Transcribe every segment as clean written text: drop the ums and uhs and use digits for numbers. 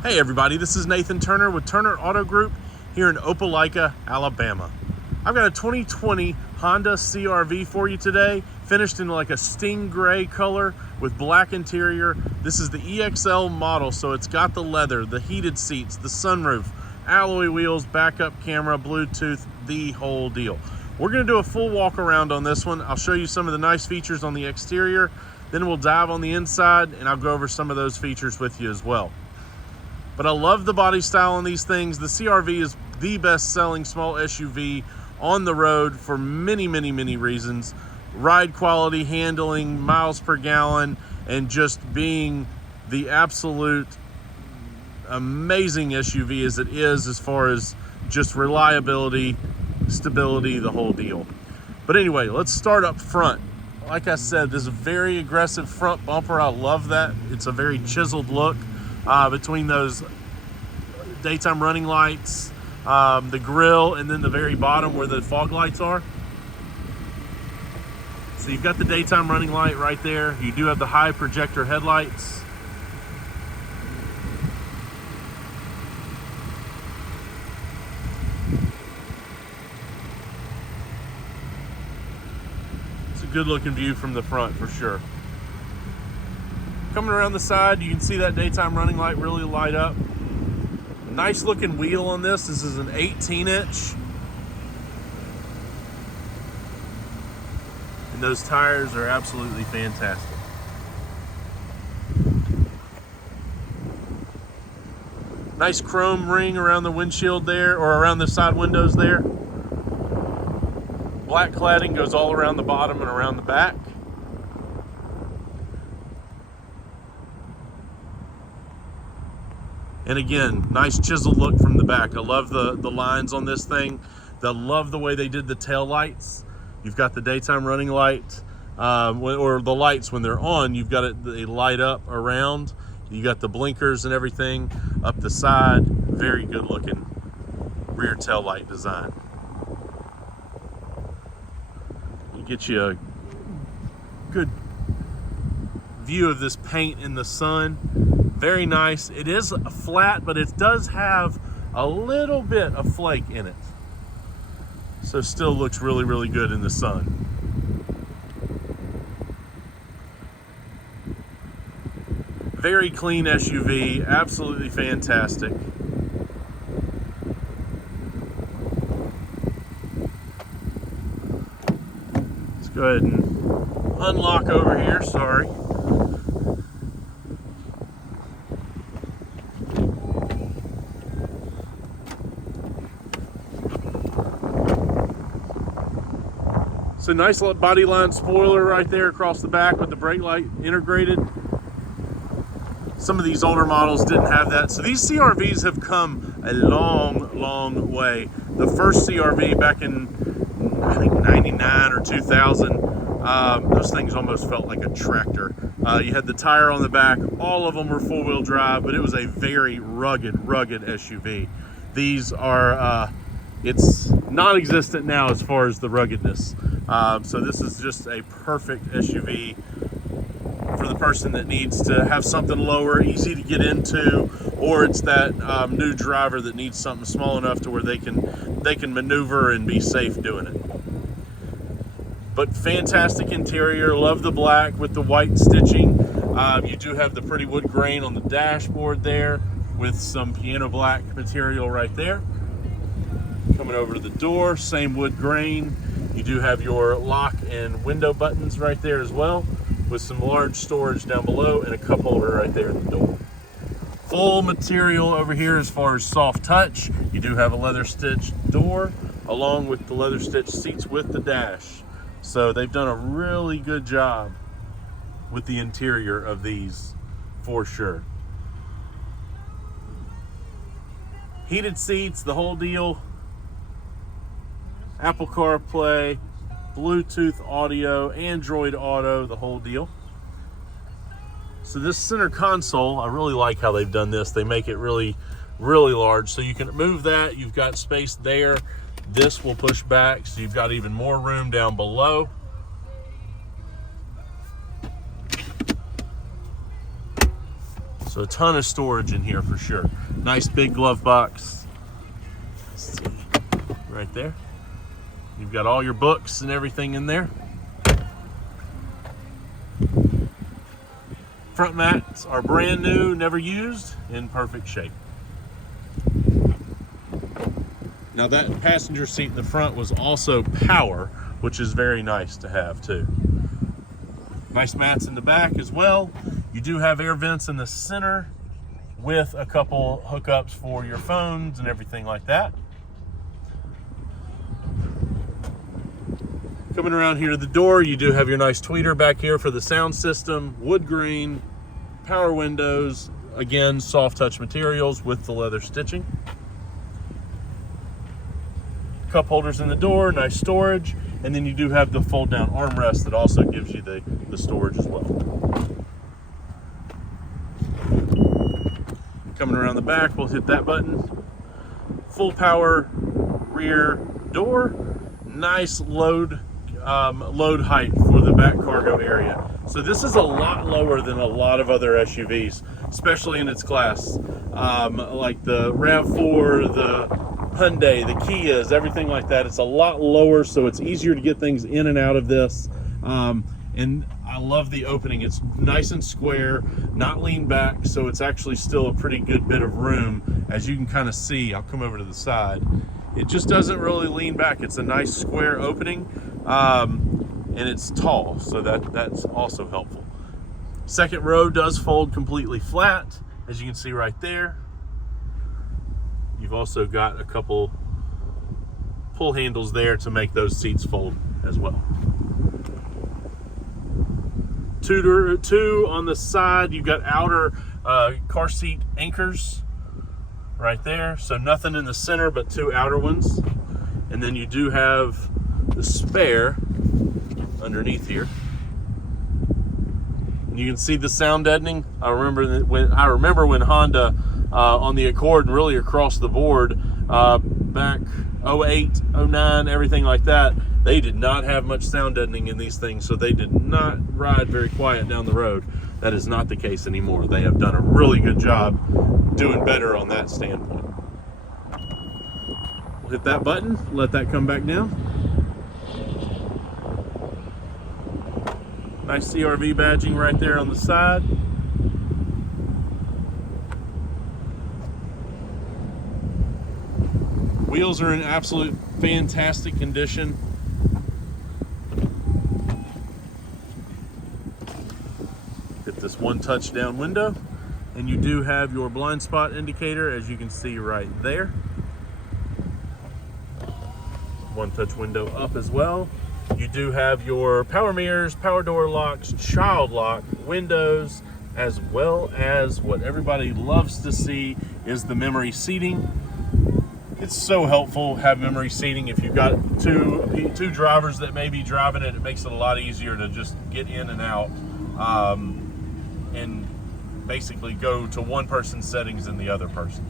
Hey everybody, this is Nathan Turner with Turner Auto Group here in Opelika, Alabama. I've got a 2020 Honda CRV for you today, finished in like a sting gray color with black interior. This is the EXL model, so it's got the leather, the heated seats, the sunroof, alloy wheels, backup camera, Bluetooth, the whole deal. We're gonna do a full walk around on this one. I'll show you some of the nice features on the exterior, then we'll dive on the inside and I'll go over some of those features with you as well. But I love the body style on these things. The CRV is the best selling small SUV on the road for many reasons. Ride quality, handling, miles per gallon, and just being the absolute amazing SUV as it is as far as just reliability, stability, the whole deal. But anyway, let's start up front. Like I said, there's a very aggressive front bumper. I love that. It's a very chiseled look. Between those daytime running lights, the grille, and then the very bottom where the fog lights are. So you've got the daytime running light right there. You do have the high projector headlights. It's a good looking view from the front for sure. Coming around the side, you can see that daytime running light really light up. Nice looking wheel on this. This is an 18-inch. And those tires are absolutely fantastic. Nice chrome ring around the windshield there, or around the side windows there. Black cladding goes all around the bottom and around the back. And again, nice chiseled look from the back. I love the lines on this thing. I love the way they did the tail lights. You've got the daytime running light, or the lights when they're on, you've got it, they light up around. You got the blinkers and everything up the side. Very good looking rear tail light design. You get you a good view of this paint in the sun. Very nice. It is flat, but it does have a little bit of flake in it. So still looks really good in the sun. Very clean SUV, absolutely fantastic. Let's go ahead and unlock over here, sorry. So nice body line spoiler right there across the back with the brake light integrated. Some of these older models didn't have that. So these CRVs have come a long way. The first CRV back in, I think, 99 or 2000, those things almost felt like a tractor. You had the tire on the back. All of them were four-wheel drive, but it was a very rugged SUV. These are, it's non-existent now as far as the ruggedness. So this is just a perfect SUV for the person that needs to have something lower, easy to get into, or it's that new driver that needs something small enough to where they can maneuver and be safe doing it. But fantastic interior. Love the black with the white stitching. You do have the pretty wood grain on the dashboard there with some piano black material right there. Coming over to the door, same wood grain. You do have your lock and window buttons right there as well, with some large storage down below and a cup holder right there at the door. Full material over here as far as soft touch. You do have a leather stitched door along with the leather stitched seats with the dash. So they've done a really good job with the interior of these for sure. Heated seats, the whole deal. Apple CarPlay, Bluetooth audio, Android Auto, the whole deal. So this center console, I really like how they've done this. They make it really large. So you can move that, you've got space there. This will push back, so you've got even more room down below. So a ton of storage in here for sure. Nice big glove box. Let's see, right there. You've got all your books and everything in there. Front mats are brand new, never used, in perfect shape. Now that passenger seat in the front was also power, which is very nice to have too. Nice mats in the back as well. You do have air vents in the center with a couple hookups for your phones and everything like that. Coming around here to the door, you do have your nice tweeter back here for the sound system, wood grain, power windows, again, soft touch materials with the leather stitching. Cup holders in the door, nice storage, and then you do have the fold down armrest that also gives you the storage as well. Coming around the back, we'll hit that button. Full power rear door, nice load height for the back cargo area. So this is a lot lower than a lot of other SUVs, especially in its class. Like the RAV4, the Hyundai, the Kias, everything like that. It's a lot lower, so it's easier to get things in and out of this. And I love the opening. It's nice and square, not lean back, so it's actually still a pretty good bit of room. As you can kind of see, I'll come over to the side. It just doesn't really lean back. It's a nice square opening, and it's tall, so that's also helpful. Second row does fold completely flat, as you can see right there. You've also got a couple pull handles there to make those seats fold as well. Two on the side. You've got outer car seat anchors right there. So nothing in the center but two outer ones. And then you do have the spare underneath here. And you can see the sound deadening. I remember when Honda on the Accord and really across the board back 08, 09, everything like that, they did not have much sound deadening in these things, so they did not ride very quiet down the road. That is not the case anymore. They have done a really good job doing better on that standpoint. We'll hit that button, let that come back down. Nice CRV badging right there on the side. Wheels are in absolute fantastic condition. Get this one touchdown window, and you do have your blind spot indicator, as you can see right there. One touch window up as well. You do have your power mirrors, power door locks, child lock, windows, as well as what everybody loves to see is the memory seating. It's so helpful to have memory seating. If you've got two drivers that may be driving it, it makes it a lot easier to just get in and out and basically go to one person's settings and the other person.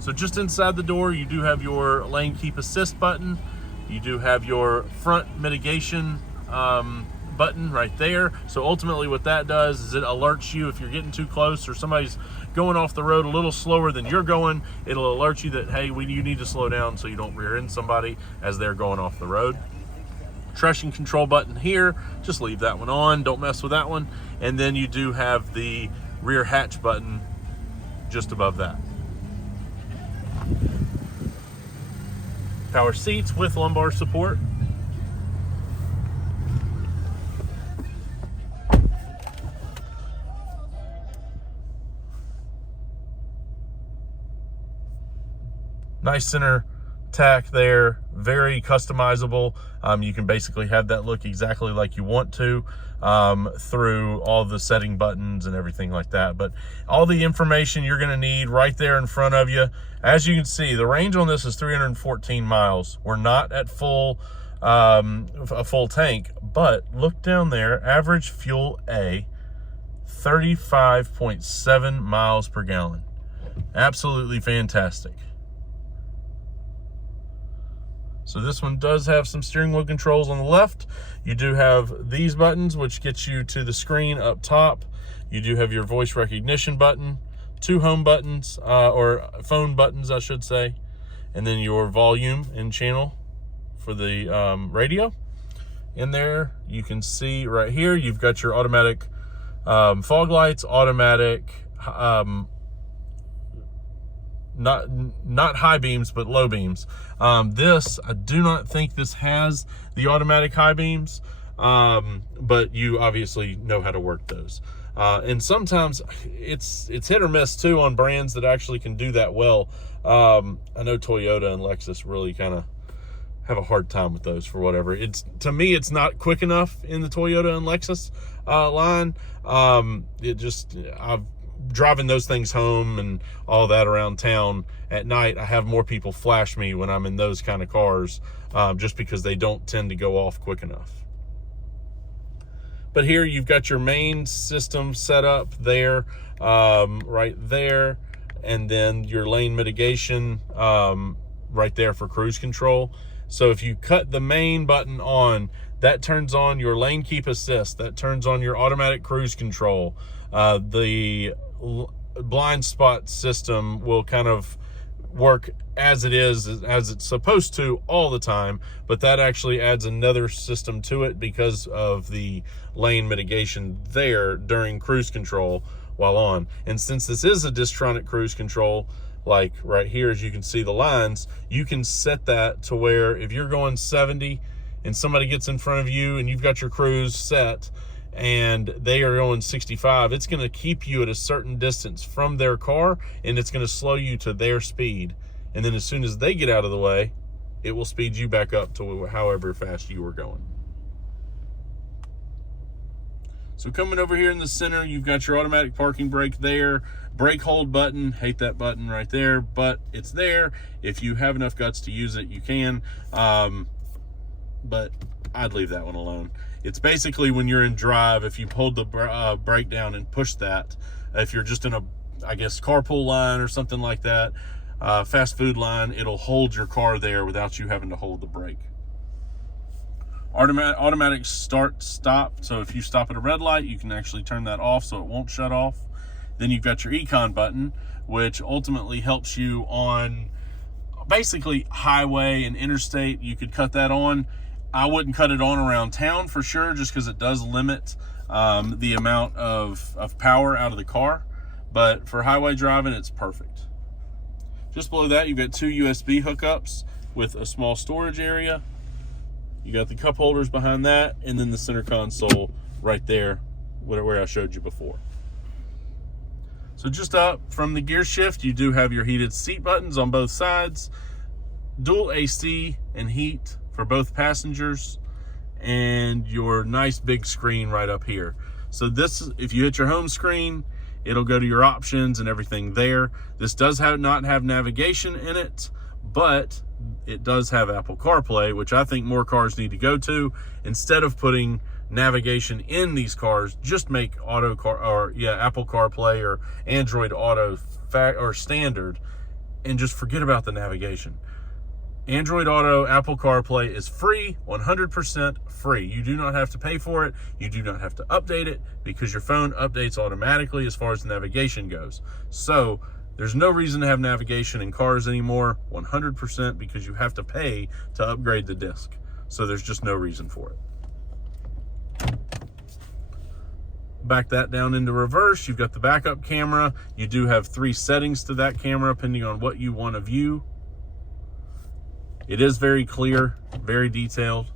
So just inside the door, you do have your lane keep assist button. You do have your front mitigation button right there. So ultimately what that does is it alerts you if you're getting too close or somebody's going off the road a little slower than you're going. It'll alert you that, hey, you need to slow down so you don't rear end somebody as they're going off the road. Traction control button here, just leave that one on, don't mess with that one. And then you do have the rear hatch button just above that. Power seats with lumbar support. Nice center tack there, very customizable. You can basically have that look exactly like you want to through all the setting buttons and everything like that. But all the information you're gonna need right there in front of you. As you can see, the range on this is 314 miles. We're not at a full tank, but look down there, average fuel A, 35.7 miles per gallon. Absolutely fantastic. So this one does have some steering wheel controls on the left. You do have these buttons, which gets you to the screen up top. You do have your voice recognition button, 2 home buttons, or phone buttons, I should say, and then your volume and channel for the radio. In there, you can see right here, you've got your automatic fog lights, automatic, not high beams, but low beams. This, I do not think this has the automatic high beams, but you obviously know how to work those. And sometimes it's hit or miss too on brands that actually can do that well. I know Toyota and Lexus really kind of have a hard time with those for whatever. To me, it's not quick enough in the Toyota and Lexus line. I've driving those things home and all that around town at night. I have more people flash me when I'm in those kind of cars, just because they don't tend to go off quick enough. But here you've got your main system set up there, right there, and then your lane mitigation right there for cruise control. So if you cut the main button on, that turns on your lane keep assist, that turns on your automatic cruise control. The blind spot system will kind of work as it is, as it's supposed to all the time, but that actually adds another system to it because of the lane mitigation there during cruise control while on. And since this is a Distronic cruise control, like right here, as you can see the lines, you can set that to where if you're going 70 and somebody gets in front of you and you've got your cruise set and they are going 65, it's going to keep you at a certain distance from their car, and it's going to slow you to their speed. And then as soon as they get out of the way, it will speed you back up to however fast you were going. So coming over here in the center, you've got your automatic parking brake there, brake hold button. Hate that button right there, but it's there. If you have enough guts to use it, you can. But I'd leave that one alone. It's basically when you're in drive, if you hold the brake down and push that, if you're just in a, I guess, carpool line or something like that, fast food line, it'll hold your car there without you having to hold the brake. Automatic start stop. So if you stop at a red light, you can actually turn that off so it won't shut off. Then you've got your econ button, which ultimately helps you on basically highway and interstate. You could cut that on. I wouldn't cut it on around town for sure, just because it does limit the amount of power out of the car. But for highway driving, it's perfect. Just below that, you've got 2 USB hookups with a small storage area. You got the cup holders behind that, and then the center console right there, where I showed you before. So just up from the gear shift, you do have your heated seat buttons on both sides, dual AC and heat for both passengers, and your nice big screen right up here. So this, if you hit your home screen, it'll go to your options and everything there. This does not have navigation in it, but it does have Apple CarPlay, which I think more cars need to go to. Instead of putting navigation in these cars, just make Apple CarPlay or Android Auto or standard, and just forget about the navigation. Android Auto, Apple CarPlay is free, 100% free. You do not have to pay for it. You do not have to update it, because your phone updates automatically as far as the navigation goes. So there's no reason to have navigation in cars anymore, 100%, because you have to pay to upgrade the disc. So there's just no reason for it. Back that down into reverse. You've got the backup camera. You do have 3 settings to that camera, depending on what you want to view. It is very clear, very detailed.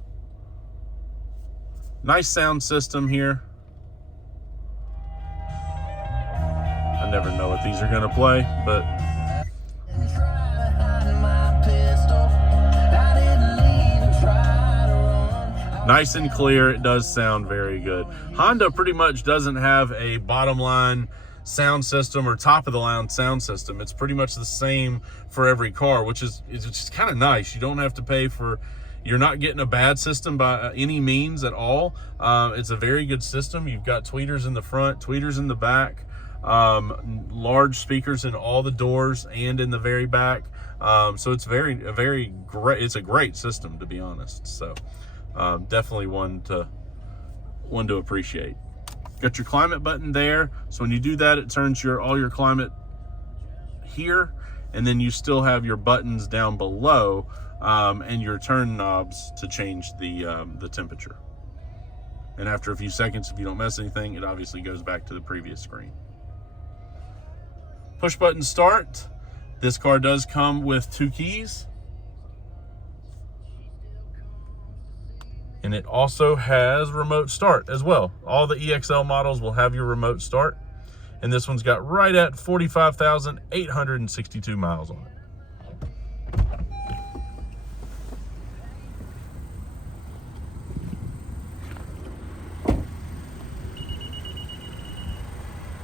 Nice sound system here. I never know what these are going to play, but nice and clear. It does sound very good. Honda pretty much doesn't have a bottom line sound system or top of the line sound system. It's pretty much the same for every car, which is just kind of nice. You don't have to pay for, you're not getting a bad system by any means at all. It's a very good system. You've got tweeters in the front, tweeters in the back. large speakers in all the doors and in the very back. So it's it's a great system, to be honest. So definitely one to appreciate. Got your climate button there. So when you do that, it turns all your climate here, and then you still have your buttons down below and your turn knobs to change the temperature. And after a few seconds, if you don't mess anything, it obviously goes back to the previous screen. Push button start. This car does come with 2 keys. And it also has remote start as well. All the EXL models will have your remote start. And this one's got right at 45,862 miles on it.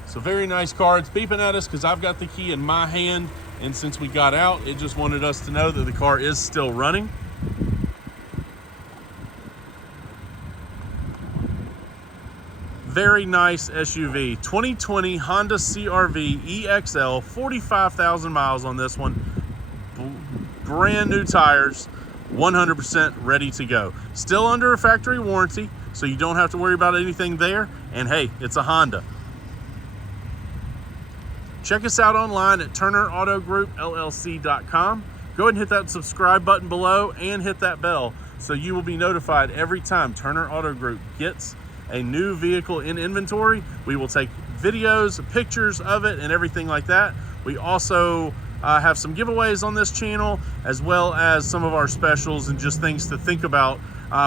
So very nice car. It's beeping at us because I've got the key in my hand, and since we got out, it just wanted us to know that the car is still running. Very nice SUV. 2020 Honda CRV EXL, 45,000 miles on this one. Brand new tires, 100% ready to go. Still under a factory warranty, so you don't have to worry about anything there. And hey, it's a Honda. Check us out online at TurnerAutoGroupLLC.com. Go ahead and hit that subscribe button below and hit that bell so you will be notified every time Turner Auto Group gets a new vehicle in inventory. We will take videos, pictures of it, and everything like that. We also have some giveaways on this channel, as well as some of our specials and just things to think about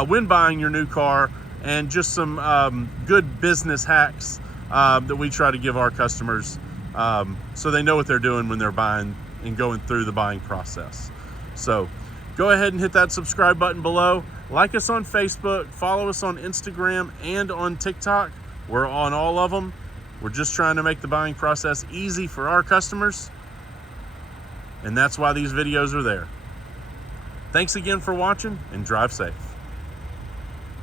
when buying your new car, and just some good business hacks that we try to give our customers so they know what they're doing when they're buying and going through the buying process. So go ahead and hit that subscribe button below. Like us on Facebook, follow us on Instagram and on TikTok. We're on all of them. We're just trying to make the buying process easy for our customers, and that's why these videos are there. Thanks again for watching, and drive safe.